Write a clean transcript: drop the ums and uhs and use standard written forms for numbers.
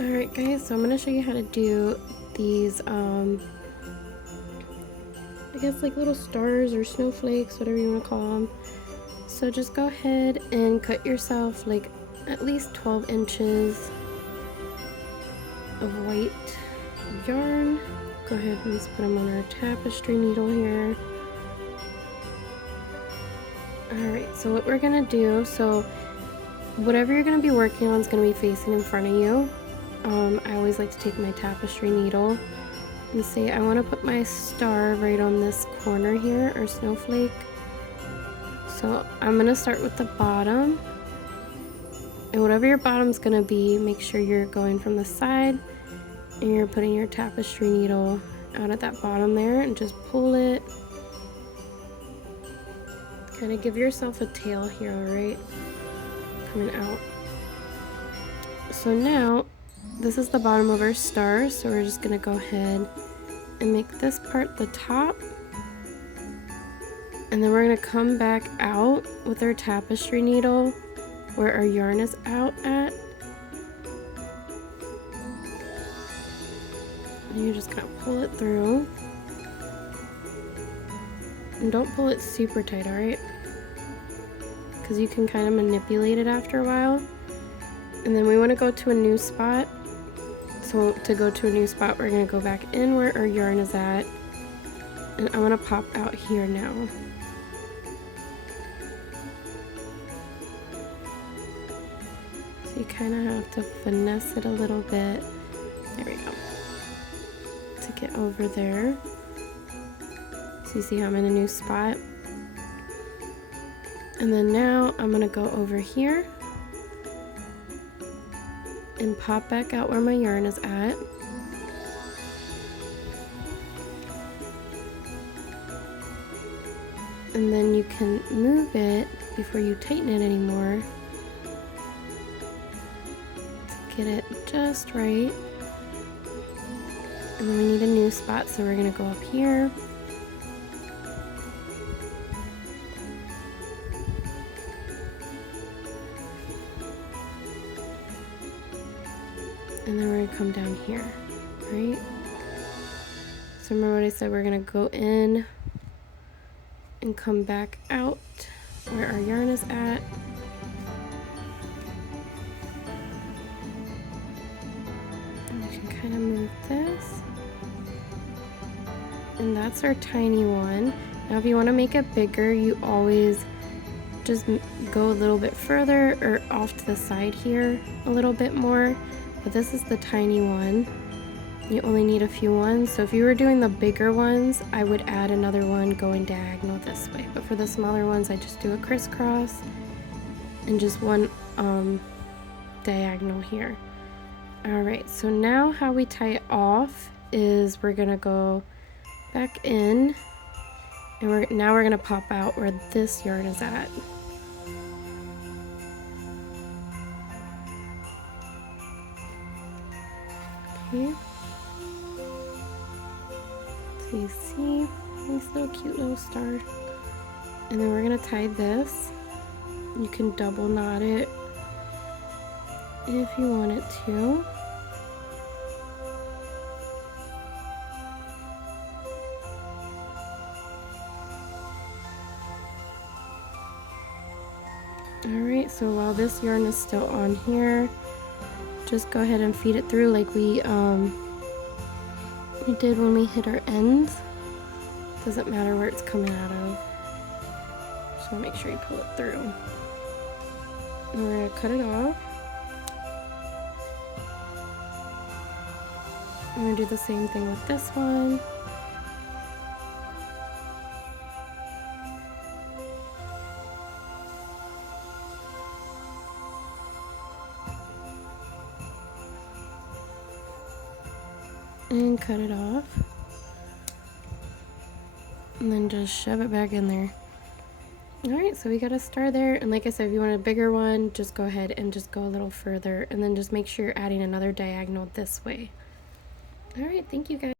Alright guys, so I'm going to show you how to do these, I guess like little stars or snowflakes, whatever you want to call them. So just go ahead and cut yourself like at least 12 inches of white yarn. Go ahead and just put them on our tapestry needle here. Alright, so what we're going to do, so whatever you're going to be working on is going to be facing in front of you. I always like to take my tapestry needle and say I want to put my star right on this corner here, or snowflake. So I'm going to start with the bottom, and whatever your bottom's going to be, make sure you're going from the side and you're putting your tapestry needle out at that bottom there and just pull it. Kind of give yourself a tail here, alright? Coming out. So now this is the bottom of our star, so we're just going to go ahead and make this part the top, and then we're going to come back out with our tapestry needle where our yarn is out at, and you're just going to pull it through, and don't pull it super tight, alright, because you can kind of manipulate it after a while. And then we want to go to a new spot. So to go to a new spot, we're going to go back in where our yarn is at, and I want to pop out here now. So you kind of have to finesse it a little bit. There we go. To get over there. So you see how I'm in a new spot. And then now I'm going to go over here and pop back out where my yarn is at. And then you can move it before you tighten it anymore to get it just right. And then we need a new spot, so we're going to go up here. And then we're going to come down here, right? So remember what I said, we're going to go in and come back out where our yarn is at. And you can kind of move this. And that's our tiny one. Now if you want to make it bigger, you always just go a little bit further or off to the side here a little bit more. But this is the tiny one. You only need a few ones. So if you were doing the bigger ones, I would add another one going diagonal this way. But for the smaller ones, I just do a crisscross and just one diagonal here. Alright, so now how we tie it off is we're gonna go back in, and now we're gonna pop out where this yarn is at. Okay. So you see this little cute little star, and then we're gonna tie this. You can double knot it if you wanted to. Alright, so while this yarn is still on here, just go ahead and feed it through like we did when we hit our ends. Doesn't matter where it's coming out of. Just want to make sure you pull it through. And we're going to cut it off. I'm going to do the same thing with this one. And cut it off. And then just shove it back in there. Alright, so we got a star there, and like I said, if you want a bigger one, just go ahead and just go a little further, and then just make sure you're adding another diagonal this way. Alright, thank you guys.